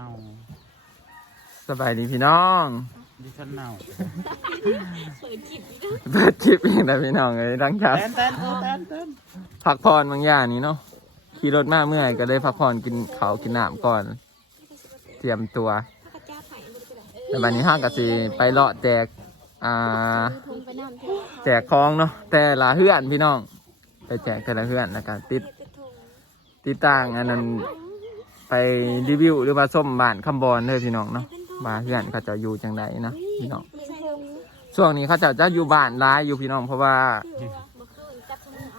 น่าสบายดีพี่น้อง ดิฉันเน่าเปิดคลิปเองนะพี่น้องเลยดังครับ เต้นเต้นเออเต้นเต้นพักผ่อนบางอย่างนี้เนาะ ขี่รถมาเมื่อยก็เลยพักผ่อนกินเขาวกินน้ำก่อน เตรียมตัวแล้ววันนี้ห้างกับสีไปเลาะแจก อ่า แจกของเนาะ แต่ละเฮือนพี่น้อง ไปแจกแต่ละเฮือนแล้วก็ติด ติดตั้งอันนั้น ไปรีวิวหรือว่าส้มบ้านคำบอลเลยพี่น้องเนาะบ้านเฮือนเขาจะอยู่จังไดเนาะพี่น้องช่วงนี้เขาจะจะอยู่บ้านร้ายอยู่พี่น้อง เพราะว่า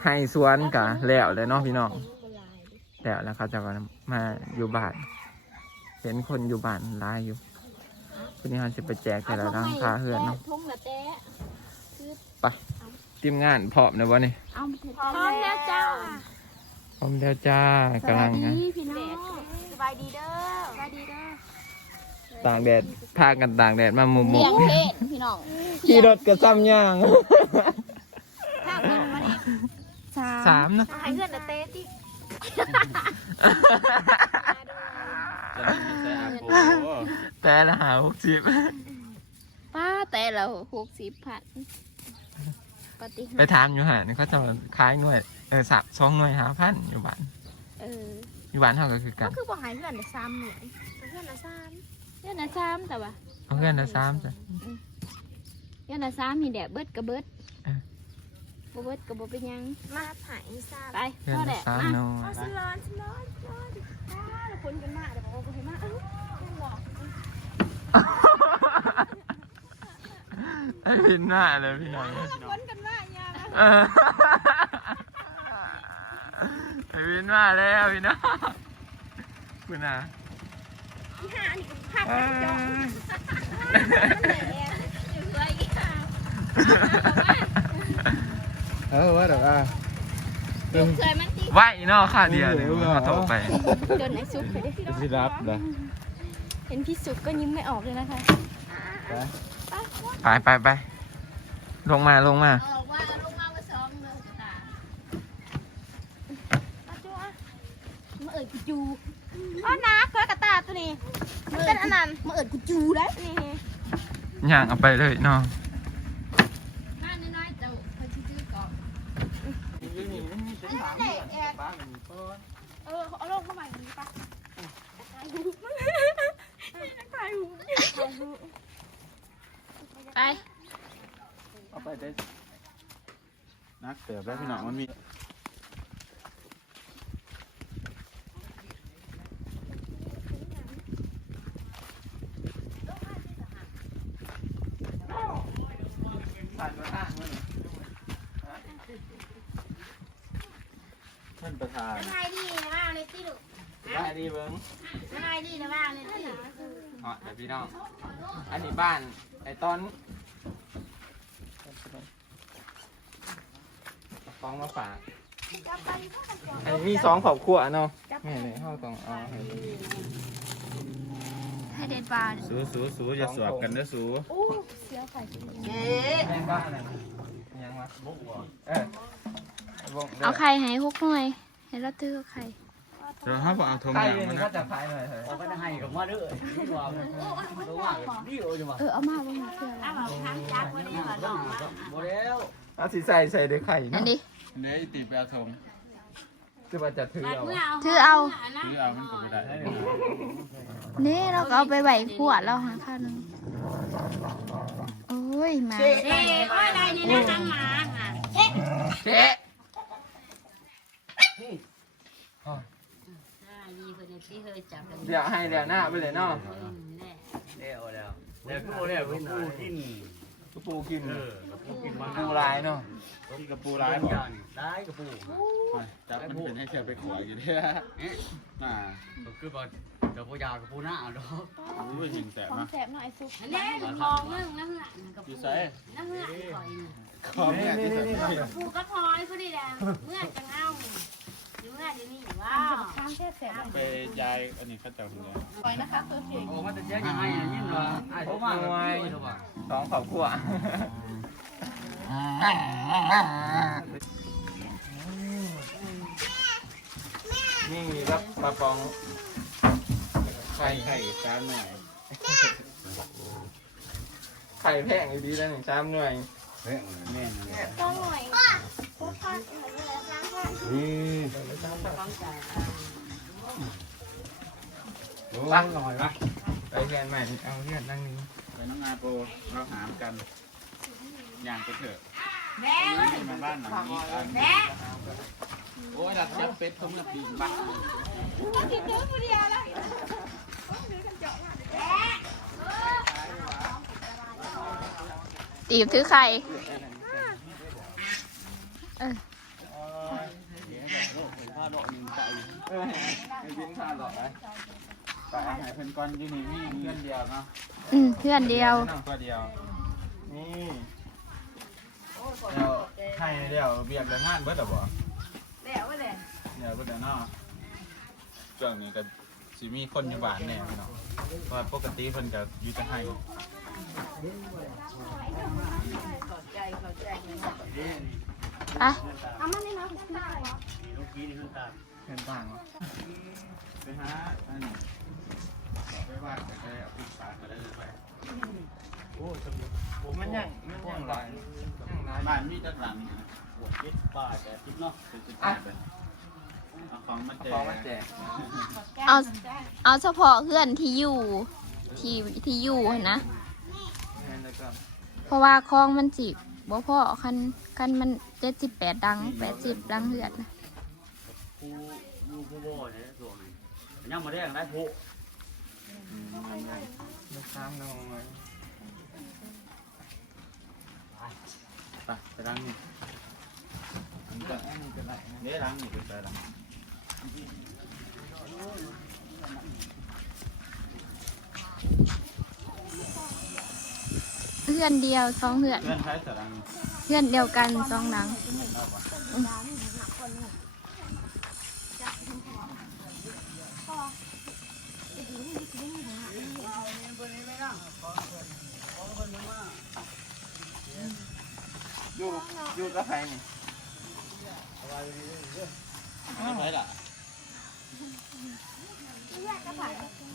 ให้สวนกะแล้วเลยเนาะพี่น้องแล้วแล้วเขาจะมาอยู่บ้านเห็นคนอยู่บ้านร้ายอยู่ทีนี้เขาจะไปแจกแต่ละร้านค้าเฮือนเนาะทุ่งละแต้ไปทีมงานพร้อมนะวะนี่เอาพร้อมแล้วจ้าพร้อมแล้วจ้ากำลังนะพี่น้องส บายดีเด้อสบายดีเด้อต่างแดดพากันต่างแดดมาหมุมเลี้ยงเพศพี่น้องขี่รถกระซ้ำย่างถ้าเป็นวันนี้สามสามนะหายเงินละเต้ติจะไม่มีแต่อาโปแต่ละหาหกสิบป้าแต่ละหกสิบพันปฏิไปหารย์ถามอยู่หานี่เขาจะขายหน่วยเออสับสองหน่วยหาพันอยู่บ้านเออ อยู่บ้านเท่าก็คือกัก็นคือบอกหายเงินละสามหน่วยเงินละสามเงินละสามแต่ว่าเอาเพื่อนละสามจ้ะเงินละสามมีแดดเบิดกับเบิดเออบ่เบิดกับบ่เป็นหยังมาหายซาไปเพื่อนพ่อแดละดสามมาหน่วยเอาสิร้อนสิร้อนร้อนอ้าเราคนกันมาเดี๋ยวบอกว่าคนมาเอ้าแม่บอกไอ้พินหน้าเลยพี่น้องคนกันมาอย่านะ เออ ไอ้พินมาแล้วพี่น้องคุณน่ะอีห่านี่ก็พักเอกันจองอเออว่าเดี๋ยวอะลูกเคยมันตีไหวเนาะค่ะเดียวเลยมาโทรไปจนไอ้ซุปไปได้ที่รับนะเห็นพี่สุกก็ยิ้มไม่ออกเลยนะคะ ไปไปไปลงมาลงมา ออกว่าลงมาว่าซ้อมเลยตามาเอิดกู จูอ๋อนะเคยกระตาตัวนี้มันเป็นอันนั้นมาเอิดกูจูได้นี่ย่างเอาไปเลยเนาะมาน้อยๆเจ้าพอชื่อก่อนเออเอาลงเข้ามาอย่างนี้ปะถ่ายหูถ่ายหูไปเอาไปได้นักเติบได้พี่น้องมันมี ท่านประธาน สบายดีนะบ้างเลยที่ลูก ได้ดีเบิ้ง สบายดีนะบ้างเลยที่ อ๋อเดี๋ยว พี่น้อง อันนี้บ้านไอ้ต้นฟองมาฝากอันนี้มีสองขอบขวเนาะแม่เลยเข้าต้องเอาให้ให้เด็ดปลาสูสูสูอย่าสวบกันนะสูแม่บ้านอะไรยังวะเออวงด้เอาไข่ให้หกหน่วยให้เราตื้อไข่ เดี๋ยวเขาบอกเอาทงใครยางอยู่มานี่นะก็จะขายหน่อยเถอะเอาไปให้กับมาเด้อนี่ว่าตัวว่าดีโอ้ยมาเออเอามาบ้างมาเพื่ออะไรบ่แล้วเอาสีใส่ใส่ด้วยไข่อัเนาะนนี้ เดี๋ยวตีไปเอาทงจะมาจัดถือเอาถือเอา หรือเอามันก็บ่ได้นี่เราก็เอาไปไหวขวดเราหาข้าวหนึงโอ้ยมาเอ๊ะว่าอะไรนี่นะทางหมา เจ๊ดีคนนี้ที่เคยจับกันเดี๋ยวให้เดี๋ยวหน้าไปเลยเนาะแล้วแล้วแล้วคือบ่แล้วเป็นผู้กินกระปูกินเออกระปูกินมาปูลายเนาะที่กระปูร้ายบอกได้กระปูจับมันเป็นให้เชื่อไปขวอยู่เด้อน่าก็คือบ่กระปูยาวกระปูหน้าดอกอุ้ยหิงแสบของนะแสบหน่อยซุปเล่นมองเรื่องนั่งหลังกับอยู่ผู้ใส่นั่งหลังก่อยคอมเนี่ยที่ใส่ ผู้ก็พลอยผู้ดีแดงเมื่อจังเอ้า อยู่เมื่อจะนี่ว้าวข้ามแค่แสบไปยายอันนี้เขาจับคุณยายปนะคะเพียงโอ้มันจะเจ๊ยังไงยินว่าไอ้โทมากับพี่าสองขอบขวนี่รับปลาปองขข่ไข่จานหน่อยไข่แพงดีแล้วหนึ่งสามหน่วยเฮ้ยแม่นเลยก็หน่อยก็พั นี่ตั้งหน่อยปะไปเรียนใหม่เอาเรียนนั่งนี้ไปน้องงานโปรเราหามกัน อย่างไปเถอะแม่มาบ้านหลังนี้แม่โอ้ยดัดจับเป็ดเขาเมื่อปีบ้านกินเนื้อผู้เดียวแล้วตีบถือไข่ ผ้าดอกหนึ่งใส่ เออไม่บินผ้าดอกไปไปอาหารเพิ่นก้อนอยู่นี่มีเพื่อนเดียวเนาะอืมเพื่อนเดียวน้องตัวเดียว นี่เดี๋ยวให้เดี๋ยวเบียกเดินงานเบิดหรอบ่แล้วเลยเดี๋ยวเบิดเดี๋ยวเนาะช่วงนี้ก็สิมีคนอยู่บ้านแน่พี่น้องเพราะว่าปกติเพิ่นก็อยู่แต่ให้เข้าใจเข้าใจอะเอามาในน้ำได้เหรอเพิ่นต่างวะไปหาอันนี้ไปว่าจะไปเอาปิดปากอะไรไปมันยังมันยังหลายยังหลายบ้านมีจักหลังนี่นะคิดป้าแต่คิดเนาะคือจะตายไปเอาของมาแจกพอมาแจกเอาเอาเฉพาะเพื่อนที่อยู่ที่ที่อยู่หั่นนะเงินแล้วก็เพราะว่าคลองมันจิบบ่พอคันคันมันเจ็ดสิบแปดดังแปดสิบดังเหือดนะ ผู้ผู้ผู้โบเนี่ยส่วนยังมาได้ผู้อืมมันได้ลูกค้าน้องมาไปไปล้างนี่อันนี้อันนี้ก็ได้เดี๋ยล้างนี่ไปใส่ล้างเพื่อนเดียวสองเหือดเพื่อนใช้สล้างเพื่อนเดียวกันสองหนังเอาปะ อ ยู่อยู่กับใครนี่ไม่ใช่ล่ะ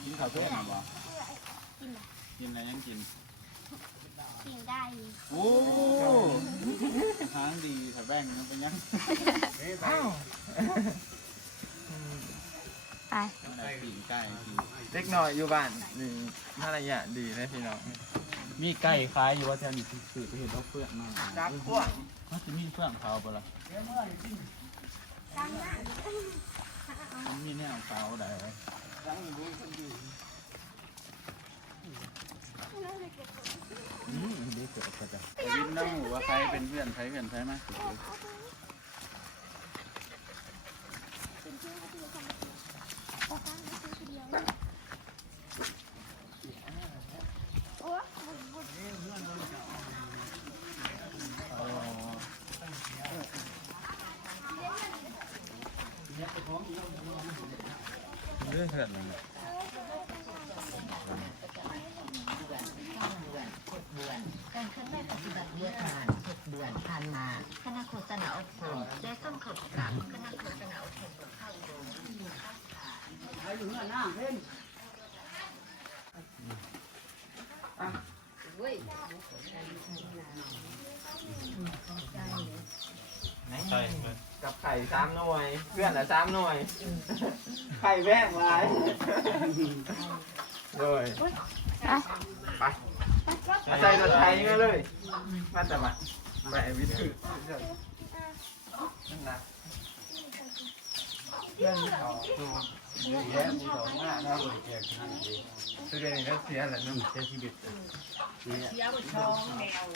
กินข้าวเพื่อนหรอกินอะไรยังกินกินได้โอ้หางดีถ้าแบ่งมันเป็นยัง ไปอะไรปีนไก่ปีนเล็กน้อยอยู่บ้านนี่ภรรยาดีเลยพี่น้องมีไก่คล้ายอยู่ว่าแถวนี้คือไปเห็นเอาเฟืองมาจับพวกมันจะมีเฟืองเขาปะล่ะมันมีแนวเขาได้ไหมอืมดีเกิดก็จะวินน้ำหมูว่าใครเป็นเพื่อนใครเพื่อนใครมากสุด เรื่องเถื่อนเลยการขึ้นไปปฏิบัติเลือดงานหกเดือนผ่านมาคณะโฆษณาอบรมได้ส่งข้าปราศคณะโฆษณาอบรมเข้า โรงใช่กับไข่สามหน่วยเพื่อนละสามหน่วย ไข่แบ่งไว้เลยไปไปใส่รถไถมาเลย มาแต่มาแบะวิถีนั่นนะเรื่องเขา ตัวเยอะแยะมีสองหน้าหน้าบริเกียรตินั่นเองตัวเดียวนี่ก็เสียแหละนุ่มเจ้าชีวิตเสียบนช่องแมว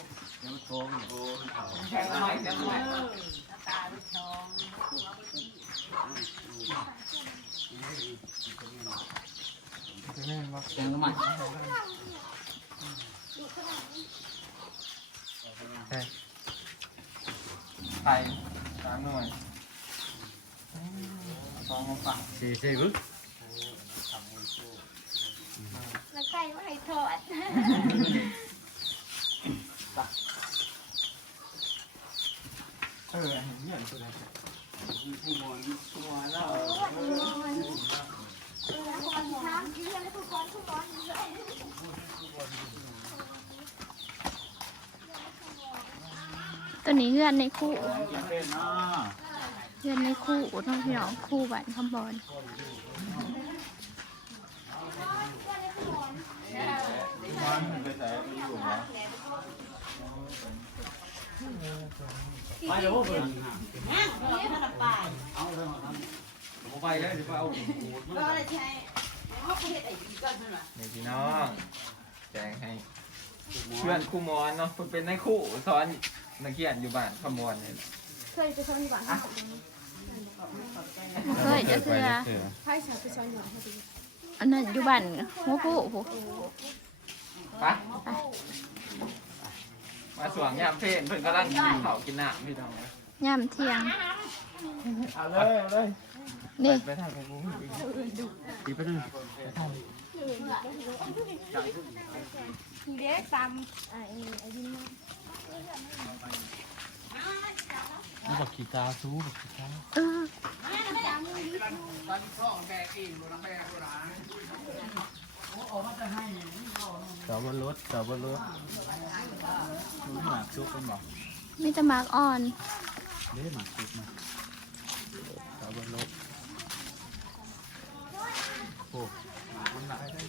ยังโกงโอ้เขาแข็งหน่อยแข็งหน่อยตาลูกช่องยังมันไข่สามหน่วย สองมาฝากสี่สี่บึ๊กแล้วไก่ไม่ให้ทอดเออเห็นเหี้ยตัวไหนผู้มอนตัวเล่าเออคนช้างตัวนี้เฮือนในคู่กิน เป็นเนในคู่น้องพี่น้องคู่บ้านคำบอลมันไปใส่ไปอยู่เนาะไปเดี๋ยวผมนั่งนี่มันละไปเอาเลยผมไปแล้วเดี๋ยวไปเอาก็เลยใช้เขาไปเฮ็ดไอ้อีกก็นั่นล่ะนี่พี่น้องแจงให้เพื่อนคู่มอนเนาะเพิ่นเป็นในคู่สอนนักเรียนอยู่บ้านคำมอนเนี่ย เคยไปซ้อนอยู่บ้านบ่เคยจะคือใช่ใช่ไปซ้อนอยู่บ้านอันนั้นอยู่บ้านหัวผู้ผู้ไปมาสวงยามเพลนเพิ่นกำลังกินข้าวกินน้ำพี่น้องย่ำเที่ยงเอาเลยเอาเลยนี่ไปทางไปมุ้งตีไปเลยเด็กตามไอ้ไอ้ดิน นี่บอกขีตาซูบอกขีตาเออเสาบนรถเสาบนรถดูหมากซุกเป็นบอกมีแต่หมากอ่อนเด้หมากซุกมาเสาบนรถโอ้หมากมันหลายได้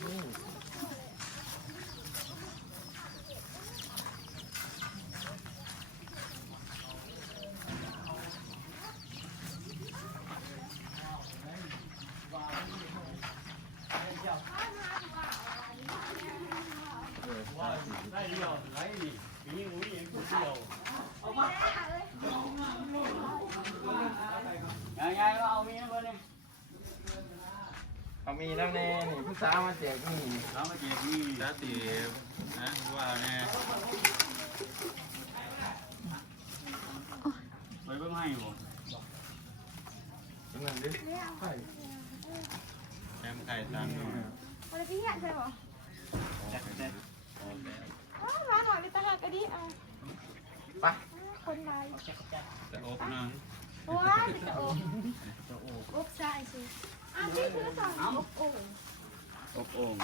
ยยังไงก็เอามีนะเพื่อนนี่เขามีแล้วแน่นี่ผู้สาวมาแจกนี่เอามาเก็บนี่จ้าตีนะว่าแน่ไปเบิ่งให้บ่ตรงนั้นดิไปแอมไข่ตามดูวันที่เห็นใช่ป่ะร้าน หอยมีตลาดกระดิ่งเอาไปคนไรจะอบนะว้าจะโอ้จะโอ้อบใช่สิอะพี่คือสองอบโอ่งอบโอ่ง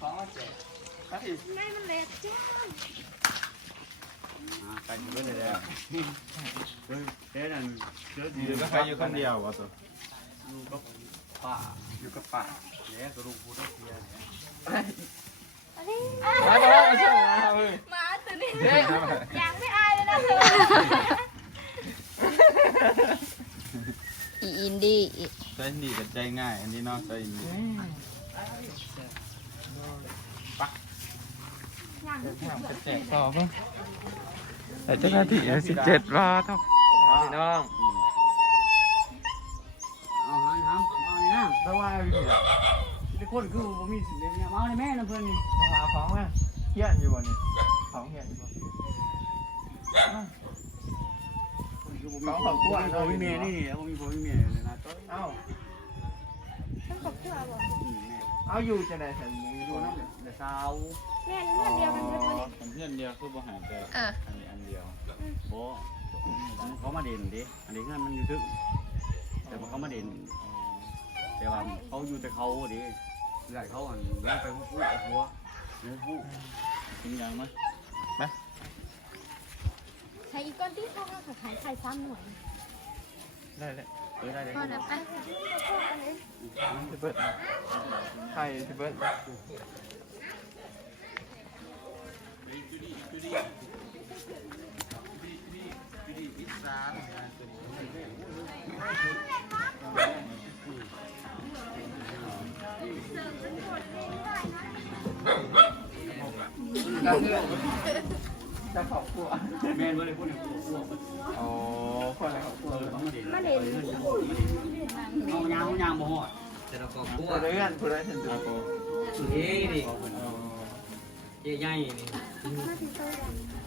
ของมาแจกไปสิไงมันเล็กจ้าอ่าไปอยู่เบิ่งเลยเด้อเฮ้ยเด้นั่นเด้ออยู่กับใครอยู่คนเดียววะตัวอยู่กับ ป้าอยู่กับป้าเด้ตัวลูกผู้ต้องเสียเนี่ยอันนี้ไปไปไปเชื่อมาเฮ้ยมาตัวนี้เฮ้ยยังไม่อายเลยนะเธออีอินดี้อีใจดีกับใจง่าย อันนี้เนาะใจดีแจกต่อป่ะแต่เจ้าหน้าที่สิบเจ็ดบาทเท่าพี่น้อง เอาหาหา เอานี่นะต้องว่าพี่อะทุกคนคือบ่มีสิทธิ์เนี่ยมาเอาในแม่นะเพิ่นนี่ต้องหาของมาเฮียนอยู่บ่นี่ของเฮียนอยู่บ่เขาเขากลัวเขามีเมียนี่เขามีผัวมีเมียเลยนะต้นเอ้าต้องขอบคุณอะบอกแม่เอาอยู่จะได้สันมึงดูดูน้นะำเดี๋ยวสาวแม่นี่เดียวกันเลยผมเพื่อนเดียวคือบ่หายแต่เอออันนี้อันเดียวโบเขามาเด่นดิอันนี้เงินมันอยู่ทึกแต่ว่าเขามาเด่น แต่ว่าเขาอยู่แต่เขาดิหลายเขาอันนี้ไปพูดพูดหัวเนื้อพูดกินยังมั้ยใช้อีกก้อนที่เขาขายไข่ซ้ำหน่อยได้เลยเออได้เลยพอแล้วไปสิเบิร์ดไข่สิเบิร์ด จะขอบคุณแม่ก็เลยพูดถึงพวอ๋อคนอะไรขอบคุณเออเขามาเด่นมาเด่นเอายางเอายางบ่หอดผู้ใดเงินผู้ใดถึงตัวโกเฮ้ยดิใหญ่ๆนี่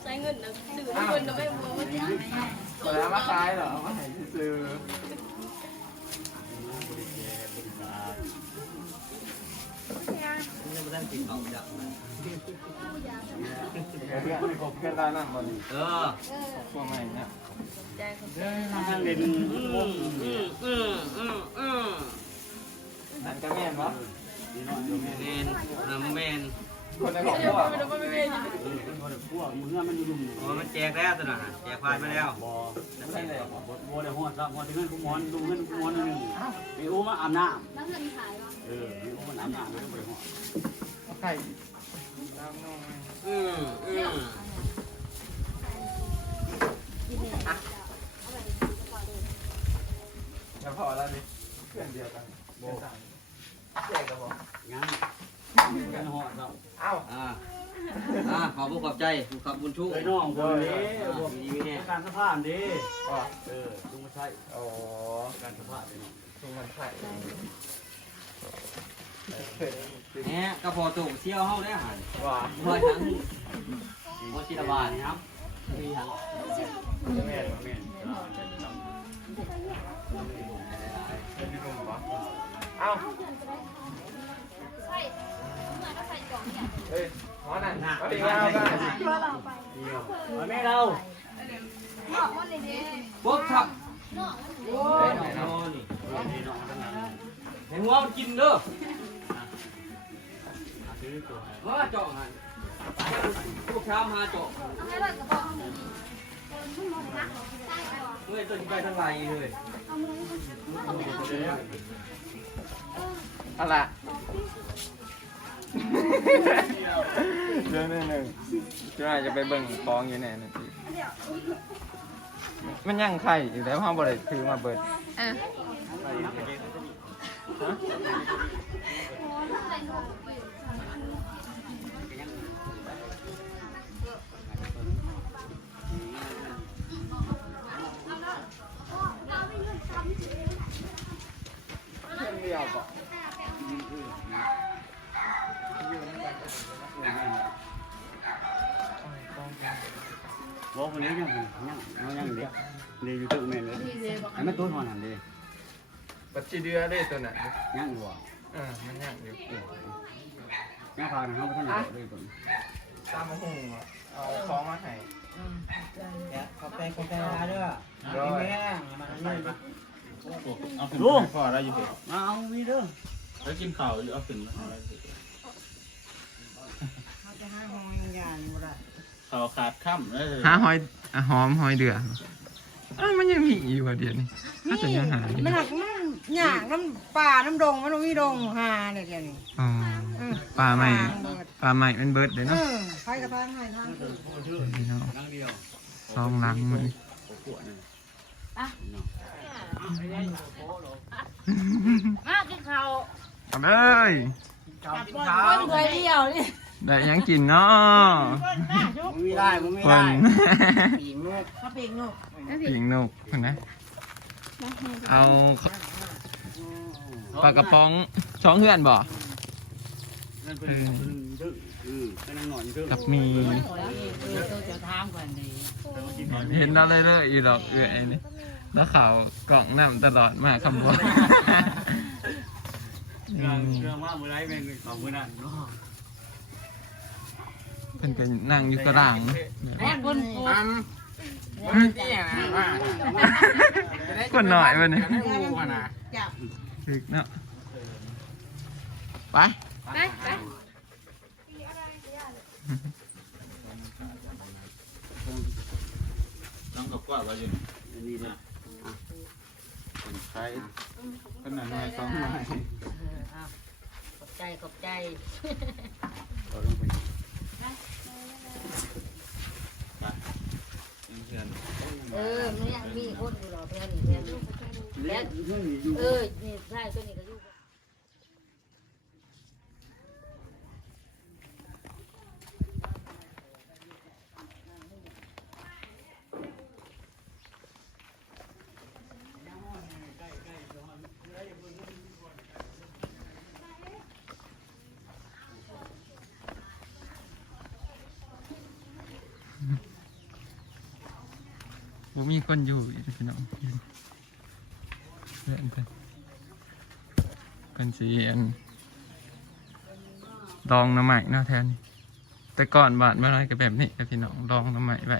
ใช้เงินนะดื่มเงินนะไม่บัวมันจะแล้วมาขายเหรอมาให้ซื้อ นี่มันได้กินเอาจับเพื่อนผมเพื่อนได้นั่งบนเออพวกไหม่นี่ยใจขอบใจนั่งเด่นวงอืมอืมอืมอืมนั่นก็แม่นวะเด่นน้ำแม่น คนในครอบครัวเออเป็นคนพวกมึงมันอยู่ดุมโอ้มันแจกแล้วตัวน่ะแจกควายไปแล้วบ่ไม่ใช่เลยบ่บ่ได้ฮอดรับฮอดเงินกูมอนดูเงินกูมอนนึงมีอู้มาอาบน้ำน้ำเงินขายวะเออมีอู้มันอาบน้ำเลยบ่ได้ฮอดเอาไข่น้ำนมอืมอืมแล้วพอแล้วดิเพื่อนเดียวกันโบแจกกับผมงั้นกันฮอดครับ เอ้าอ่าอ่าขอบคุณขอบใจขอบคุณชูเอ้ยน้องคนนี้ดีๆเนี่ยการสภาพดีอ๋อเออลุงมาใช้โอ้การสภาพดีเนาะทุกมันไข่เนี่ยกระพอตุ่มเชี่ยวเฮาได้หันว่าเมื่อทั้งโมชิลาบานี่ครับมีทั้งแม่นแม่นเออจะทำเป็นพี่หนุ่มปะเอ้า เนี่ยเฮ้ยหมอนั่นสวัสดีครับได้เดียวมาแม่เราบอกว่าในนี้พวกขับเนาะโอ้ยนอนนี่เออนี่น้องทั้งนั้นเห็นว่ามันกินเด้อซื้อตัวมาจาะหันพวกชามาจ่อนเมื่อตัวที่ไปทั้งไรเลยอามือเอาไป เดี๋ยวเอาล่ะเรื่องหนึ่งหนึ่งช่วยจะไปเบิ่งฟองอยู่แน่นะพี่มันยังไข่อยู่แล้วห้องบริถือมาเบิดเออ เด็กอยู่ตึกแม่เลยไอ้แม่ตัวทอนหันเลยปัจจิเดือได้ตัวไหนยังหัวเออมันยังอยู่ยังพาเขาไปทางไหนเลยผมตามมาหุ่งเอาคล้องมาให้ขอบใจขอบใจร้านด้วยร้อยแม่มาอันนี้ลูกพอแล้อยู่เถอมาเอาวีเด้อแล้วกินข้าวเอาขึ้นมาเขาจะห้หอยยานบ่ได้ข้าวขาดค่ำเลยหาหอยหอมหอยเดือ อ้าวมันยังมีอยู่อะเดี๋ยวนี้น่าจะยังหาอยู่มันหักมันหยากน้ำป่าน้ำดงมันมีดงหาเนี่ยเดี๋ยวนี้อ๋อปลาใหม่เบิดปลาใหม่มันเบิดเลยเอเนาะอใครกระทานให้ทานพี่น้องนั่งเดียวซองล้างมือขวดนึงมากินข้าวเอาเอ้ยคนเคยเดียวนี่ได้หยังกินเนาะมึงไม่ได้มึงไม่คได้นปีกนกเขาปีกนก ปิงนกคนนะเอาปลากระป๋องช้องเฮือนบ่นั่นเป็นตึกอือเป็นนางหน่อยตึกกับมีเออตัวจะทามกันดีเห็นอะไรเลยอีดอกเอื้อยนี่แล้วข่าวกล่องน้ำตลอดมาคำบัวเครื่องเครื่องว่ามือไรเป็นของมือนั่นเนาะเพิ่นก็นั่งอยู่กระด่างแม่คนโอัน มันเตี้ยนะว่าคนหน่อยวันนี้จับถึกเนาะไปไปไปน้องกับกวาดว่าอยู่อันนี้นี่ยใช้ขนาดน้อยสองไม้ขอบใจขอบใจ เราต้องเป็นเออมันยังมีคนอยู่หรอเพื่อนนี่เพื่อนเล็กเรื่องอยู่เออนี่ใช่ตัวนี้ก็ บ่มีคนอยู่อีกพี่น้องเล่นเพิ่นเพิ่นสิอันดองน้ำใหม่เนาะแทน แต่ก่อนบาดมาน้อยก็แบบนี้กับพี่น้องดองน้ำใหม่ไว้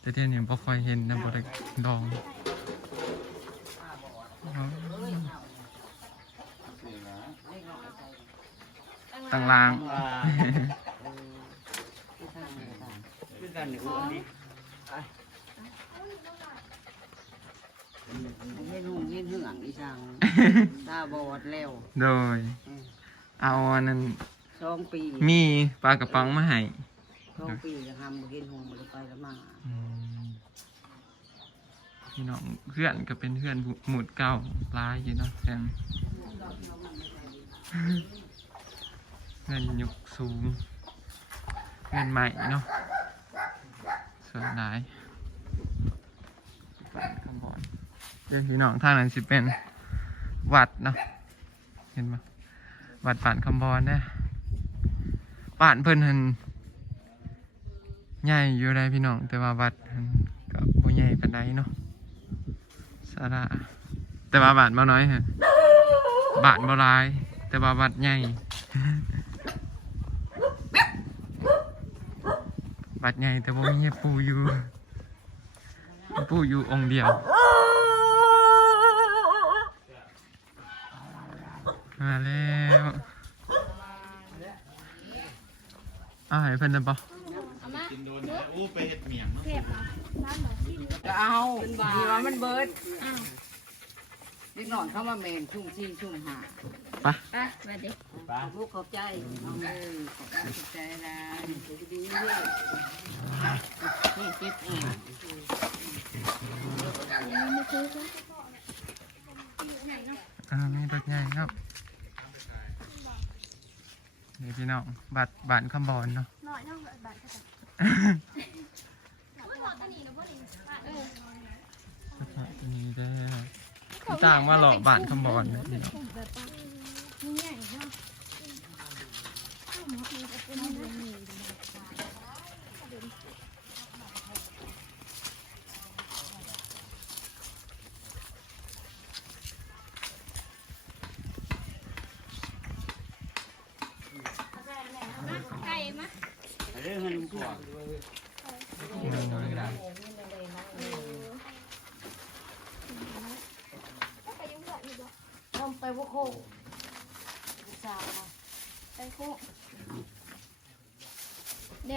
แต่เดี๋ยวนี้บ่ค่อยเห็นนะบ่ได้ลองตั้งล่าง คือกั นนี่อุ้มดิเฮ็ดหุ่งเฮ็ดเหืองอีสังตาบอดแล้วโดย เอาอันนั้นสองปีมีปลากระป๋องมาให้สองปีจะทำบ่เห็นหุ่งบ่ได้ไปแล้วมาอืมพี่น้องเพื่อนก็เป็นเพื่อนหมุดเก่าหลายอยู่เนาะแซงเพื่อนยุคสูงเพื่อนใหม่เนาะส่วนหลายคำบอน เดี๋ยวพี่น้องทางนั้นสิเป็นวัดเนาะเห็นปะวัดป่านคำบอนเนี่ยป่านเพิ่นห็นใหญ่อยู่ได้พี่น้อง แต่ว่าวัดก็บ่ใหญ่ปานใดเนาะสาระแต่ว่าบาทบ่น้อยฮะบาทบ่หลาย แต่ว่าวัดใหญ่วัดใหญ่แต่บ่มีปูอยู่ปูอยู่องค์เดียว มาแล้วเอาให้เพิ่นได้บ่กินโดนแล้วอู้ไปเฮ็ดเมียงเนาะจะเอาดีว่ามันเบิดเด็กนอยเข้ามาเมนชุ่มซี่ชุ่มหาไปไปไปดิลูกขอบใจเอาเออขอบใจขอบใจนะดีๆเลยนี่เจ็บเองอ่ามีรถใหญ่ครับ นี่พี่น้องบัตรบานคำบอลเนาะหน่อยน้องบาทค่ะหลอดอันนี้นะพ่อนี่เออนี่ได้อต่างมาหลอกบานคำบอลนะพี่น้อง นี่ใหญ่เนาะ ไก่มะ เรื่องเงินก่อน ลงไปว่าโคสาวไปโค เ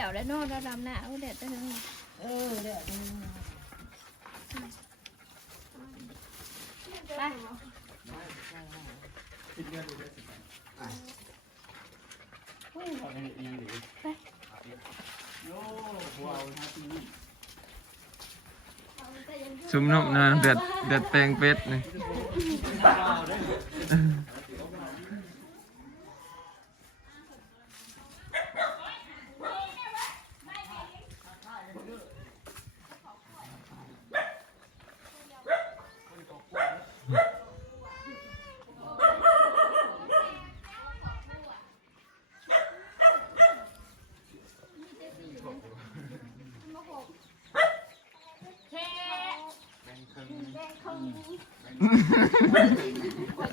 ดี๋ยวได้วนอนแล้วดำหน้าเอาเด็ดไปถึงเออเดี๋ยวไปเอาไปยังดีโอ้หัวเอาหน้าที่นี่ซุ่มนกนะเดือดเดือดแปลงเป็ดนี่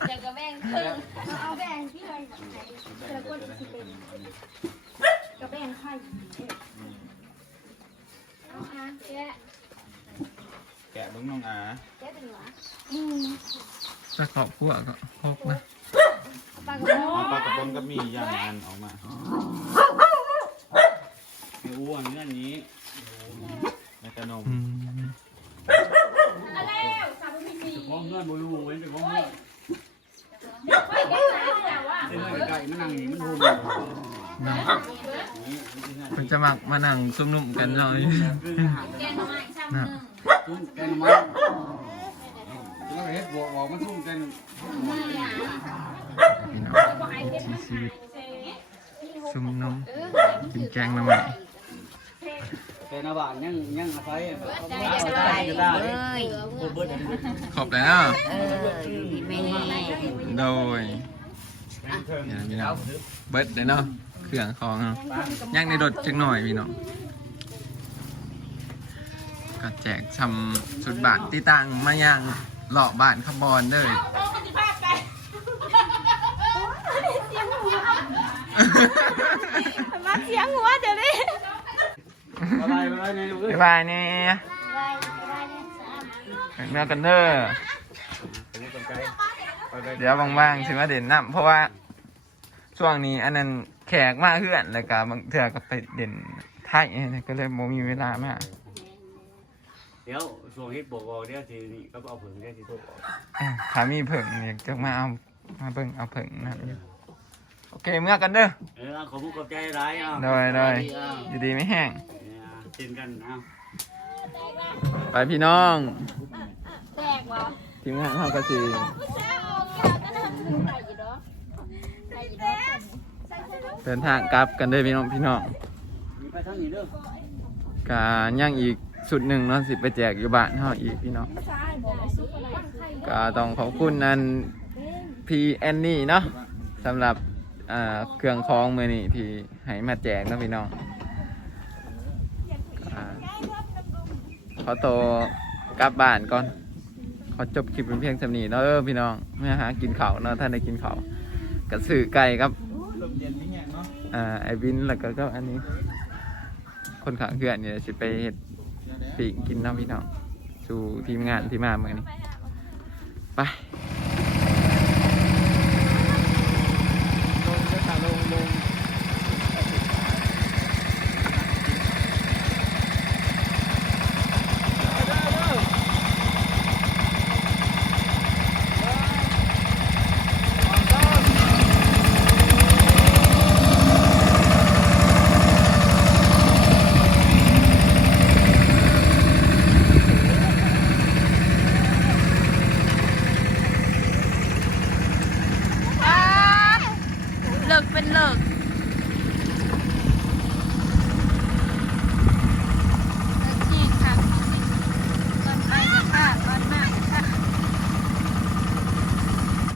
จะกระแบงครึ่งเอาแบงที่เลยแต่ละคนสิเป็นกระแบงไข่เอาอะ แกะแกะเบิ่งน้องอาแกะเป็นหวะถ้าขอบพวกก็พกนะปลากระป๋องเอาปลากระป๋องกับมีอย่างอันออกมามีอ้วนเรื่องนี้ในกระนมอืมอะไรสามมีสี่ของเงินบ่รู้เว้นแต่ของเงินไม่แกะสามแต่ว่าเส้นเงินไก่มันนั่งนี่มันหุ่นเนาะ มันจะมักมานั่งซุ่มนุ่มกันเลยแกะหน่อยซ้ำหนะนึ่งทุ่มแกงมันแล้วเฮ็ดบวกบอกมันทุ่มแกงพี่น้องที่ชีวิตซุ่มนุ่มกินแกงละไหมแกงหน้าบ้านยังยังอาศัยใจก็ได้เอ้ยโคเบิร์ดขอบเลยเนาะเออแม่โดยเนี่ยพี่น้องเบิดเลยเนาะ เครื่องของเนาะย่างในรถจักหน่อยพี่น้องก็แจกทำสุดบาทที่ตั้งมาย่างหลอกบ้านขบอนเด้อมาเสียงหัวเดี๋ยวนี้บ๊ายบายบ๊ายบายในลูกเอ้ยบ๊ายบายนี่ไว้ไว้เนี่ยสามเมื่อกันเด้อผมสนใจไปไปเดี๋ยวว่างๆสิมาเด่นน้ำเพราะว่าช่วงนี้อันนั้นแข กมาเพื่อนแล้วก็บางเทื่อก็ไปเด่นไทยก็เลยบ่มีเวลามากเดี๋ยวช่วงเฮ็ดบอกว่าเดี๋ยวสินี่ก็เอาผึ่งเดี๋ยวสิโทรบอกอะถ้ามีเผิงเนี่ยจะมาเอามาเบิ่งเอาเผิงนะโอเคเมื่อกันเด้อเออขอบคุณขอบใจหลายอะโดยโดยอยู่ดีไม่แห้งเช่นกันเอาไปพี่น้องแตกวะทีมงานเฮาก็สิแต เนาะใส่อยู่เนาะเดินทางกลับกันเด้อพี่น้องพี่น้องมีไปทางนี้เด้อกาย่างอีกสุดหนึ่งเนาะสิไปแจกอยู่บ้านเฮาอีกพี่น้องก็ต้องขอบคุณนันพีแอนนี่เนาะสำหรับอ่าเครื่องคล้องมือนี่ที่ให้มาแจกเนาะพี่น้องอ่าขอตัวกลับบ้านก่อน ขอจบคลิปเป็นเพียงสำนีเนาะเออพี่น้องเมื่อหากินข้าวเนาะท่านได้กินข้าวกับสื่อไก่ครับ อ่าไอวินแล้วก็ก็อันนี้ คนขังเขื่อนเนี่ยสิไปเห็ดปีกกินน้ำพี่น้องสู่ทีมงานที่มาเมื่อนี้ไป